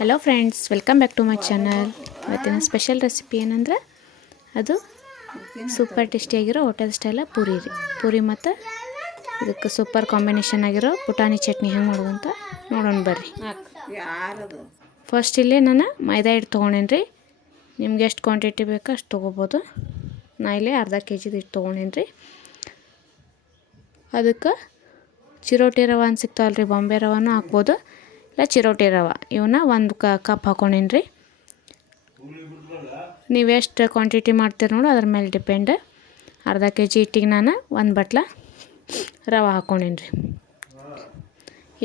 Hello friends welcome back to my channel ಇವತ್ತಿನ special recipe ಏನಂದ್ರೆ ಅದು ಸೂಪರ್ ಟೇಸ್ಟಿಯಾಗಿರೋ ಹೋಟೆಲ್ ಸ್ಟೈಲ ಪೂರಿ ರೀ. ಪೂರಿ ಮತ್ತು ಇದಕ್ಕೆ ಸೂಪರ್ ಕಾಂಬಿನೇಷನ್ ಆಗಿರೋ ಪುಟಾಣಿ ಚಟ್ನಿ ಹೆಂಗೆ ಮಾಡೋದು ಅಂತ ನೋಡೋಣ ಬರ್ರಿ. ಫಸ್ಟ್ ಇಲ್ಲಿ ನಾನು ಮೈದಾ ಹಿಟ್ಟು ತೊಗೊಂಡೇನಿ ರೀ. ನಿಮ್ಗೆ ಎಷ್ಟು ಕ್ವಾಂಟಿಟಿ ಬೇಕೋ ಅಷ್ಟು ತೊಗೋಬೋದು. ನಾ ಇಲ್ಲಿ ಅರ್ಧ ಕೆ ಜಿದು ಹಿಟ್ಟು ತೊಗೊಂಡೇನಿ ರೀ. ಅದಕ್ಕೆ ಚಿರೋಟಿ ರವೆ ಅಂತ ಸಿಗ್ತಾವಲ್ಲ ರೀ ಬಾಂಬೆ ರವಾನು ಹಾಕ್ಬೋದು. ಇಲ್ಲ, ಚಿರೋಟಿ ರವೆ. ಇವನ್ನ ಒಂದು ಕಪ್ ಹಾಕೊಂಡಿನಿ ನೀವು ಎಷ್ಟು ಕ್ವಾಂಟಿಟಿ ಮಾಡ್ತೀರಿ ನೋಡು, ಅದ್ರ ಮೇಲೆ ಡಿಪೆಂಡ್ ಅರ್ಧ ಕೆ ಜಿ ಹಿಟ್ಟಿಗೆ ನಾನು ಒಂದು ಬಟ್ಲ ರವೆ ಹಾಕೊಂಡಿನಿ ರೀ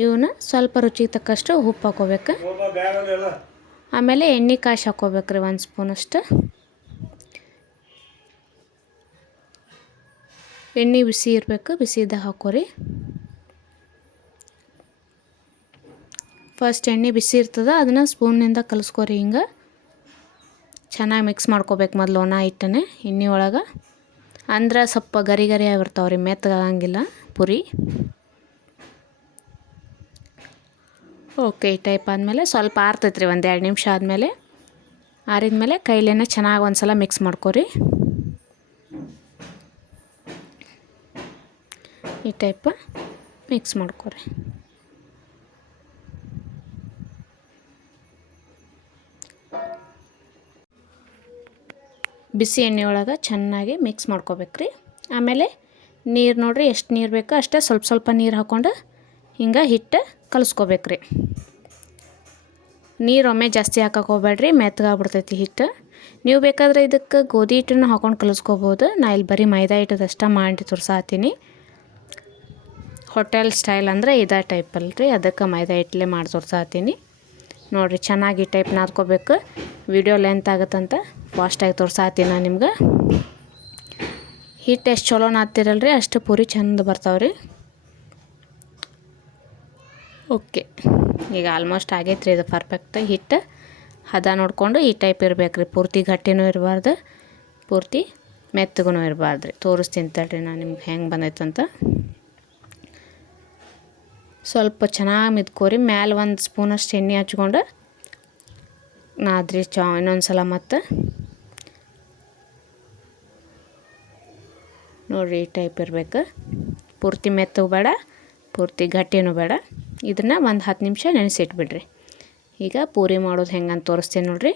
ಇವನ್ನ ಸ್ವಲ್ಪ ರುಚಿಗೆ ತಕ್ಕಷ್ಟು ಉಪ್ಪು ಹಾಕೋಬೇಕು. ಆಮೇಲೆ ಎಣ್ಣೆ ಕಾಯಿ ಹಾಕೋಬೇಕು ರೀ ಒಂದು ಸ್ಪೂನಷ್ಟು ಎಣ್ಣೆ ಬಿಸಿ ಇರಬೇಕು ಇದ್ದಾಗ ಹಾಕೋರಿ. ಫಸ್ಟ್ ಎಣ್ಣೆ ಬಿಸಿ ಇರ್ತದೆ, ಅದನ್ನು ಸ್ಪೂನ್ನಿಂದ ಕಲಿಸ್ಕೊರಿ ಹಿಂಗೆ. ಚೆನ್ನಾಗಿ ಮಿಕ್ಸ್ ಮಾಡ್ಕೋಬೇಕು ಮೊದಲು ಒಣ ಹಿಟ್ಟನೆ ಎಣ್ಣೆ ಒಳಗೆ. ಅಂದ್ರೆ ಸ್ವಲ್ಪ ಗರಿ ಗರಿ ಆಗಿರ್ತಾವೆ ರೀ, ಮೆತ್ತಗಾಗಂಗಿಲ್ಲ ಪುರಿ. ಓಕೆ ಈ ಟೈಪ್ ಆದಮೇಲೆ ಸ್ವಲ್ಪ ಆರ್ತೈತೆ ರೀ ಒಂದು ಎರಡು ನಿಮಿಷ ಆದಮೇಲೆ. ಆರಿದ್ಮೇಲೆ ಕೈಲೇನ ಚೆನ್ನಾಗಿ ಒಂದು ಸಲ ಮಿಕ್ಸ್ ಮಾಡ್ಕೊರಿ. ಈ ಟೈಪ್ ಮಿಕ್ಸ್ ಮಾಡ್ಕೊರಿ. ಬಿಸಿ ಎಣ್ಣೆ ಒಳಗೆ ಚೆನ್ನಾಗಿ ಮಿಕ್ಸ್ ಮಾಡ್ಕೋಬೇಕ್ರಿ. ಆಮೇಲೆ ನೀರು ನೋಡಿರಿ ಎಷ್ಟು ನೀರು ಬೇಕೋ ಅಷ್ಟೇ ಸ್ವಲ್ಪ ಸ್ವಲ್ಪ ನೀರು ಹಾಕ್ಕೊಂಡು ಹಿಂಗೆ ಹಿಟ್ಟು ಕಲಿಸ್ಕೋಬೇಕ್ರಿ. ನೀರು ಒಮ್ಮೆ ಜಾಸ್ತಿ ಹಾಕಕ್ಕೆ ಹೋಗ್ಬೇಡ್ರಿ ಮೆತ್ತಗಾಗ್ಬಿಡ್ತೈತಿ ಹಿಟ್ಟು. ನೀವು ಬೇಕಾದ್ರೆ ಇದಕ್ಕೆ ಗೋಧಿ ಹಿಟ್ಟನ್ನು ಹಾಕೊಂಡು ಕಲಿಸ್ಕೋಬೋದು. ನಾ ಇಲ್ಲಿ ಬರೀ ಮೈದಾ ಹಿಟ್ಟದಷ್ಟೇ ಮಾಡಿ ತೋರಿಸಾತೀನಿ. ಹೋಟೆಲ್ ಸ್ಟೈಲ್ ಅಂದರೆ ಇದೇ ಟೈಪಲ್ಲ ರೀ ಅದಕ್ಕೆ ಮೈದಾ ಹಿಟ್ಟಲೆ ಮಾಡಿ ತೋರ್ಸಾತೀನಿ. ನೋಡಿರಿ, ಚೆನ್ನಾಗಿ ಈ ಟೈಪ್ ನಾದ್ಕೋಬೇಕು. ವಿಡಿಯೋ ಲೆಂತ್ ಆಗುತ್ತಂತ ಫಾಸ್ಟಾಗಿ ತೋರ್ಸಾತೀನಿ ನಾನು ನಿಮ್ಗೆ. ಹಿಟ್ಟು ಎಷ್ಟು ಚಲೋ ನಾದ್ತಿರಲ್ಲ ರೀ ಅಷ್ಟು ಪೂರಿ ಚೆಂದ ಬರ್ತಾವೆ ರೀ ಓಕೆ ಈಗ ಆಲ್ಮೋಸ್ಟ್ ಆಗೈತೆ ರೀ ಇದು ಪರ್ಫೆಕ್ಟ್ ಹಿಟ್ಟು ಹದ ನೋಡಿಕೊಂಡು ಈ ಟೈಪ್ ಇರಬೇಕು ರೀ ಪೂರ್ತಿ ಗಟ್ಟಿನೂ ಇರಬಾರ್ದು, ಪೂರ್ತಿ ಮೆತ್ತಗೂ ಇರಬಾರ್ದು ರೀ ತೋರಿಸ್ತೀನಿ ತಡ್ರಿ ನಾನು ನಿಮ್ಗೆ ಹೆಂಗೆ ಬಂದೈತಂತ. ಸ್ವಲ್ಪ ಚೆನ್ನಾಗಿ ಮಿದ್ಕೋರಿ ಮ್ಯಾಲೆ ಒಂದು ಸ್ಪೂನಷ್ಟು ಎಣ್ಣೆ ಹಚ್ಕೊಂಡು ನಾದ್ರಿ ಚಾ ಇನ್ನೊಂದು ಸಲ ಮತ್ತು. ನೋಡಿರಿ, ಈ ಟೈಪ್ ಇರಬೇಕು. ಪೂರ್ತಿ ಮೆತ್ತಗೂ ಬೇಡ, ಪೂರ್ತಿ ಗಟ್ಟಿನೂ ಬೇಡ. ಇದನ್ನು ಒಂದು ಹತ್ತು ನಿಮಿಷ ನೆನೆಸಿಟ್ಬಿಡ್ರಿ. ಈಗ ಪೂರಿ ಮಾಡೋದು ಹೆಂಗಂತ ತೋರಿಸ್ತೀನಿ ನೋಡಿರಿ.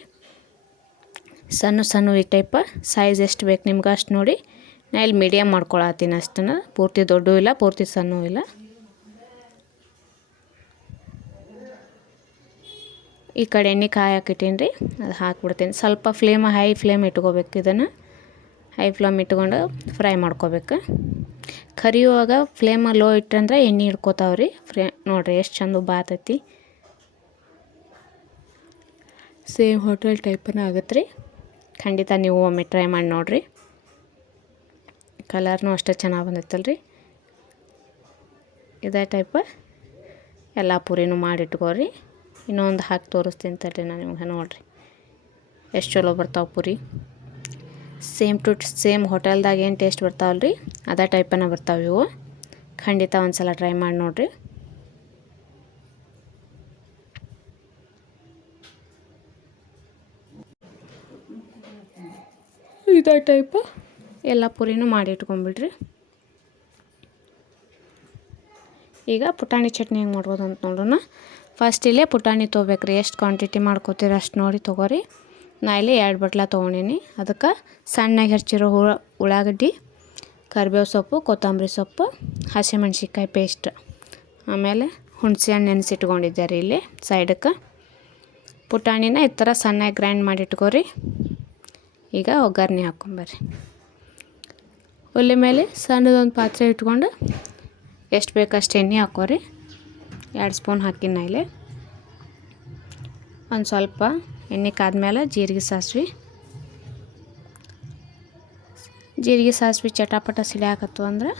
ಸಣ್ಣ ಸಣ್ಣ ಈ ಟೈಪ ಸೈಜ್ ಎಷ್ಟು ಬೇಕು ನಿಮ್ಗೆ ಅಷ್ಟು ನೋಡಿ. ನಾ ಇಲ್ಲಿ ಮೀಡಿಯಮ್ ಮಾಡ್ಕೊಳತ್ತೀನಿ ಅಷ್ಟನ್ನು. ಪೂರ್ತಿ ದೊಡ್ಡೂ ಇಲ್ಲ, ಪೂರ್ತಿ ಸಣ್ಣೂ ಇಲ್ಲ. ಈ ಕಡೆ ಎಣ್ಣೆ ಕಾಯಿ ಹಾಕಿಟ್ಟೀನಿ ರೀ ಅದು ಹಾಕ್ಬಿಡ್ತೀನಿ. ಸ್ವಲ್ಪ ಫ್ಲೇಮ್ ಹೈ ಫ್ಲೇಮ್ ಇಟ್ಕೋಬೇಕು ಇದನ್ನು. ಹೈ ಫ್ಲೇಮ್ ಇಟ್ಕೊಂಡು ಫ್ರೈ ಮಾಡ್ಕೋಬೇಕು. ಕರಿಯುವಾಗ ಫ್ಲೇಮ್ ಲೋ ಇಟ್ಟಂದ್ರೆ ಎಣ್ಣೆ ಹಿಡ್ಕೋತಾವೆ ರೀ ಫ್ರೇ ನೋಡಿರಿ ಎಷ್ಟು ಚಂದ ಬಾತೈತಿ ಸೇಮ್ ಹೋಟೆಲ್ ಟೈಪನ ಆಗುತ್ತೆ ರೀ ಖಂಡಿತ ನೀವು ಒಮ್ಮೆ ಟ್ರೈ ಮಾಡಿ ನೋಡಿರಿ. ಕಲರ್ನೂ ಅಷ್ಟೇ ಚೆನ್ನಾಗಿ ಬಂದೈತಲ್ಲ ರೀ ಇದೇ ಟೈಪ ಎಲ್ಲ ಪೂರಿನೂ ಮಾಡಿಟ್ಕೋರಿ. ಇನ್ನೊಂದು ಹಾಕಿ ತೋರಿಸ್ತೀನಿ ತಡ್ರಿ ನಾನು ನಿಮ್ಗೆ ನೋಡಿರಿ. ಎಷ್ಟು ಚಲೋ ಬರ್ತಾವೆ ಪೂರಿ. ಸೇಮ್ ಟು ಸೇಮ್ ಹೋಟೆಲ್ದಾಗ ಏನು ಟೇಸ್ಟ್ ಬರ್ತಾವಲ್ಲ ರೀ ಅದೇ ಟೈಪನ್ನು ಬರ್ತಾವೆ ಇವು. ಖಂಡಿತ ಒಂದು ಸಲ ಟ್ರೈ ಮಾಡಿ ನೋಡಿರಿ. ಇದೇ ಟೈಪ್ ಎಲ್ಲ ಪೂರಿನೂ ಮಾಡಿ ಇಟ್ಕೊಂಬಿಡ್ರಿ. ಈಗ ಪುಟಾಣಿ ಚಟ್ನಿ ಹೆಂಗೆ ಮಾಡ್ಬೋದು ಅಂತ ನೋಡೋಣ. ಫಸ್ಟ್ ಇಲ್ಲೇ ಪುಟಾಣಿ ತೊಗೋಬೇಕ್ರಿ ಎಷ್ಟು ಕ್ವಾಂಟಿಟಿ ಮಾಡ್ಕೋತೀರ ಅಷ್ಟು ನೋಡಿ ತೊಗೋರಿ. ನಾ ಇಲ್ಲಿ ಎರಡು ಬಟ್ಲ ತೊಗೊಂಡೀನಿ. ಅದಕ್ಕೆ ಸಣ್ಣಗೆ ಹೆಚ್ಚಿರೋ ಹುಳ ಉಳ್ಳಾಗಡ್ಡಿ, ಕರಿಬೇವು ಸೊಪ್ಪು, ಕೊತ್ತಂಬರಿ ಸೊಪ್ಪು ಹಸಿಮೆಣ್ಸಿಕಾಯಿ ಪೇಸ್ಟ್ ಆಮೇಲೆ ಹುಣಸೆ ಹಣ್ಣು ನೆನೆಸಿಟ್ಕೊಂಡಿದ್ದೆ ರೀ ಇಲ್ಲಿ ಸೈಡಕ್ಕೆ ಪುಟಾಣಿನ ಈ ಥರ ಸಣ್ಣಗೆ ಗ್ರೈಂಡ್ ಮಾಡಿ ಇಟ್ಕೋರಿ. ಈಗ ಒಗ್ಗರಣೆ ಹಾಕ್ಕೊಂಬರ್ರಿ ಒಲೆ ಮೇಲೆ ಸಣ್ಣದೊಂದು ಪಾತ್ರೆ ಇಟ್ಕೊಂಡು ಎಷ್ಟು ಬೇಕಷ್ಟು ಎಣ್ಣೆ ಹಾಕೋರಿ. ಎರಡು ಸ್ಪೂನ್ ಹಾಕಿನ ಇಲ್ಲಿ ಒಂದು ಸ್ವಲ್ಪ ಎಣ್ಣೆ ಕಾದ್ಮೇಲೆ ಜೀರಿಗೆ ಸಾಸಿವೆ. ಜೀರಿಗೆ ಸಾಸಿವೆ ಚಟಾಪಟ ಸಿಡಿಯಾಕತ್ತು ಅಂದ್ರೆ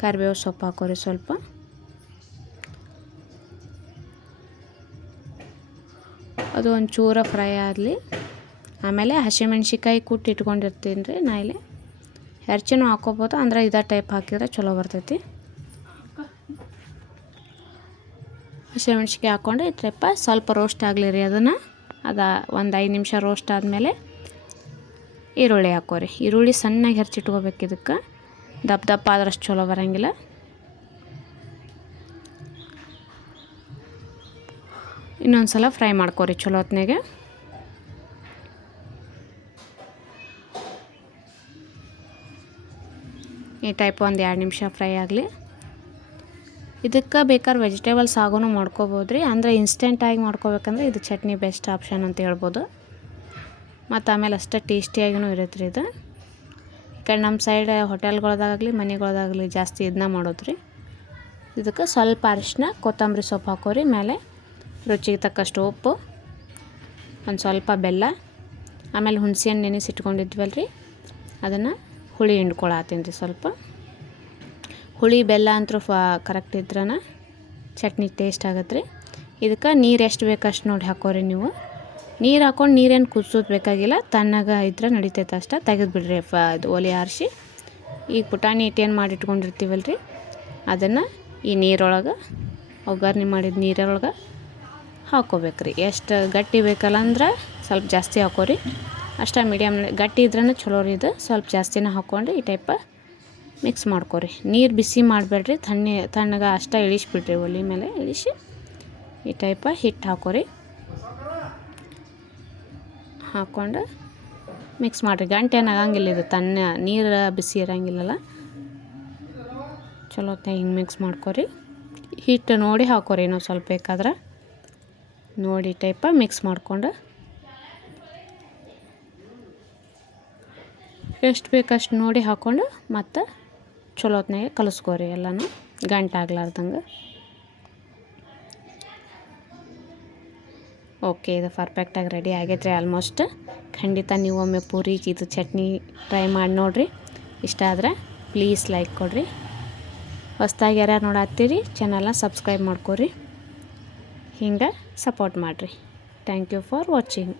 ಕರಿಬೇವು ಸೊಪ್ಪು ಹಾಕೋರಿ ಸ್ವಲ್ಪ. ಅದು ಒಂದು ಚೂರ ಫ್ರೈ ಆಗಲಿ. ಆಮೇಲೆ ಹಸಿಮೆಣ್ಸಿಕಾಯಿ ಕುಟ್ಟಿ ಇಟ್ಕೊಂಡಿರ್ತೀನಿ ರೀ ನಾ ಇಲ್ಲಿ. ಹೆರ್ಚಿನೂ ಹಾಕೋಬೋದು, ಅಂದ್ರೆ ಇದೇ ಟೈಪ್ ಹಾಕಿದ್ರೆ ಚಲೋ ಬರ್ತೈತಿ. ಹಸಿಮೆಣ್ಸಿಗೆ ಹಾಕ್ಕೊಂಡು ಇಟ್ರಪ್ಪ ಸ್ವಲ್ಪ ರೋಸ್ಟ್ ಆಗಲಿ ರೀ ಅದನ್ನು. ಅದು ಒಂದು ಐದು ನಿಮಿಷ ರೋಸ್ಟ್ ಆದಮೇಲೆ ಈರುಳ್ಳಿ ಹಾಕೋರಿ ಈರುಳ್ಳಿ ಸಣ್ಣಗೆ ಹೆರ್ಚಿಟ್ಕೋಬೇಕು ಇದಕ್ಕೆ. ದಪ್ಪ ದಪ್ಪ ಆದ್ರಷ್ಟು ಚಲೋ ಬರೋಂಗಿಲ್ಲ. ಇನ್ನೊಂದು ಸಲ ಫ್ರೈ ಮಾಡ್ಕೋರಿ ಚಲೋ ಹೊತ್ನಾಗೆ ಈ ಟೈಪ್ ಒಂದು ಎರಡು ನಿಮಿಷ ಫ್ರೈ ಆಗಲಿ. ಇದಕ್ಕೆ ಬೇಕಾದ್ರೆ ವೆಜಿಟೇಬಲ್ಸ್ ಸಾಗುನು ಮಾಡ್ಕೋಬೋದು ರೀ ಅಂದರೆ ಇನ್ಸ್ಟೆಂಟಾಗಿ ಮಾಡ್ಕೋಬೇಕಂದ್ರೆ ಇದು ಚಟ್ನಿ ಬೆಸ್ಟ್ ಆಪ್ಷನ್ ಅಂತ ಹೇಳ್ಬೋದು. ಮತ್ತು ಆಮೇಲೆ ಅಷ್ಟೇ ಟೇಸ್ಟಿಯಾಗಿಯೂ ಇರುತ್ತೆ ರೀ ಇದು. ಈ ಕಡೆ ನಮ್ಮ ಸೈಡ್ ಹೋಟೆಲ್ಗಳದಾಗಲಿ ಮನೆಗಳದಾಗಲಿ ಜಾಸ್ತಿ ಇದನ್ನ ಮಾಡೋದು ರೀ ಇದಕ್ಕೆ ಸ್ವಲ್ಪ ಅರಿಶಿನ ಕೊತ್ತಂಬರಿ ಸೊಪ್ಪು ಹಾಕೋರಿ, ಮೇಲೆ ರುಚಿಗೆ ತಕ್ಕಷ್ಟು ಉಪ್ಪು, ಒಂದು ಸ್ವಲ್ಪ ಬೆಲ್ಲ, ಆಮೇಲೆ ಹುಣಸೆಹಣ್ಣು ನೆನೆಸಿಟ್ಕೊಂಡಿದ್ವಲ್ಲ ರೀ ಅದನ್ನು ಹುಳಿ ಹಿಂಡ್ಕೊಳತ್ತೀನಿ ರೀ ಸ್ವಲ್ಪ. ಹುಳಿ, ಬೆಲ್ಲ ಅಂತೂ ಫ ಕರೆಕ್ಟ್ ಇದ್ರನ ಚಟ್ನಿ ಟೇಸ್ಟ್ ಆಗತ್ತೆ ರೀ. ಇದಕ್ಕೆ ನೀರು ಎಷ್ಟು ಬೇಕು ಅಷ್ಟು ನೋಡಿ ಹಾಕೋರಿ ನೀವು. ನೀರು ಹಾಕೊಂಡು ನೀರೇನು ಕುದಿಸೋದು ಬೇಕಾಗಿಲ್ಲ, ತಣ್ಣಗೆ ಇದ್ರೆ ನಡಿತೈತೆ ಅಷ್ಟೇ. ತೆಗೆದು ಬಿಡ್ರಿ ಫ ಇದು ಒಲೆ ಆರಿಸಿ. ಈಗ ಪುಟಾಣಿ ಇಟ್ಟೇನು ಮಾಡಿ ಇಟ್ಕೊಂಡಿರ್ತೀವಲ್ಲ ರೀ ಅದನ್ನು ಈ ನೀರೊಳಗೆ ಒಗ್ಗರಣೆ ಮಾಡಿದ ನೀರೊಳಗೆ ಹಾಕ್ಕೋಬೇಕು ರೀ ಎಷ್ಟು ಗಟ್ಟಿ ಬೇಕಲ್ಲ ಅಂದ್ರೆ ಸ್ವಲ್ಪ ಜಾಸ್ತಿ ಹಾಕೋರಿ. ಅಷ್ಟೇ ಮೀಡಿಯಮ್ ಗಟ್ಟಿ ಇದ್ರೂ ಚಲೋ ರೀ ಇದು. ಸ್ವಲ್ಪ ಜಾಸ್ತಿನೇ ಹಾಕ್ಕೊಂಡು ಈ ಟೈಪ ಮಿಕ್ಸ್ ಮಾಡ್ಕೊರಿ. ನೀರು ಬಿಸಿ ಮಾಡಬೇಡ್ರಿ. ತಣ್ಣಿ, ತಣ್ಣಗೆ ಅಷ್ಟೇ ಇಳಿಸ್ಬಿಡ್ರಿ ಒಲೆ ಮೇಲೆ. ಇಳಿಸಿ ಈ ಟೈಪ ಹಿಟ್ಟು ಹಾಕೋರಿ. ಹಾಕ್ಕೊಂಡು ಮಿಕ್ಸ್ ಮಾಡಿರಿ. ಗಂಟೆ ಏನಾಗಂಗಿಲ್ಲ ಇದು ತನ್ನ ನೀರು ಬಿಸಿ ಇರೋಂಗಿಲ್ಲಲ್ಲ. ಚಲೋ ಹಿಂಗೆ ಮಿಕ್ಸ್ ಮಾಡ್ಕೊರಿ. ಹಿಟ್ಟು ನೋಡಿ ಹಾಕೋರಿ ಇನ್ನೂ ಸ್ವಲ್ಪ ಬೇಕಾದ್ರೆ. ನೋಡಿ ಟೈಪ ಮಿಕ್ಸ್ ಮಾಡಿಕೊಂಡು. ಎಷ್ಟು ಬೇಕಷ್ಟು ನೋಡಿ ಹಾಕ್ಕೊಂಡು ಮತ್ತು ಚಲೋ ಹೊತ್ನಾಗೆ ಕಲಿಸ್ಕೋರಿ ಎಲ್ಲನೂ. ಗಂಟಾಗ್ಲಾರ್ದಂಗೆ ಓಕೆ ಇದು ಪರ್ಫೆಕ್ಟಾಗಿ ರೆಡಿ ಆಗೈತೆ ರೀ ಆಲ್ಮೋಸ್ಟ್ ಖಂಡಿತ ನೀವು ಒಮ್ಮೆ ಪೂರಿ ಇದು ಚಟ್ನಿ ಟ್ರೈ ಮಾಡಿ ನೋಡಿರಿ. ಇಷ್ಟ ಆದರೆ ಪ್ಲೀಸ್ ಲೈಕ್ ಕೊಡಿರಿ. ಹೊಸ್ದಾಗಿ ಯಾರ್ಯಾರು ನೋಡತ್ತೀರಿ ಚಾನಲ್ನ ಸಬ್ಸ್ಕ್ರೈಬ್ ಮಾಡ್ಕೊರಿ. ಹಿಂಗೆ ಸಪೋರ್ಟ್ ಮಾಡಿರಿ. Thank you for watching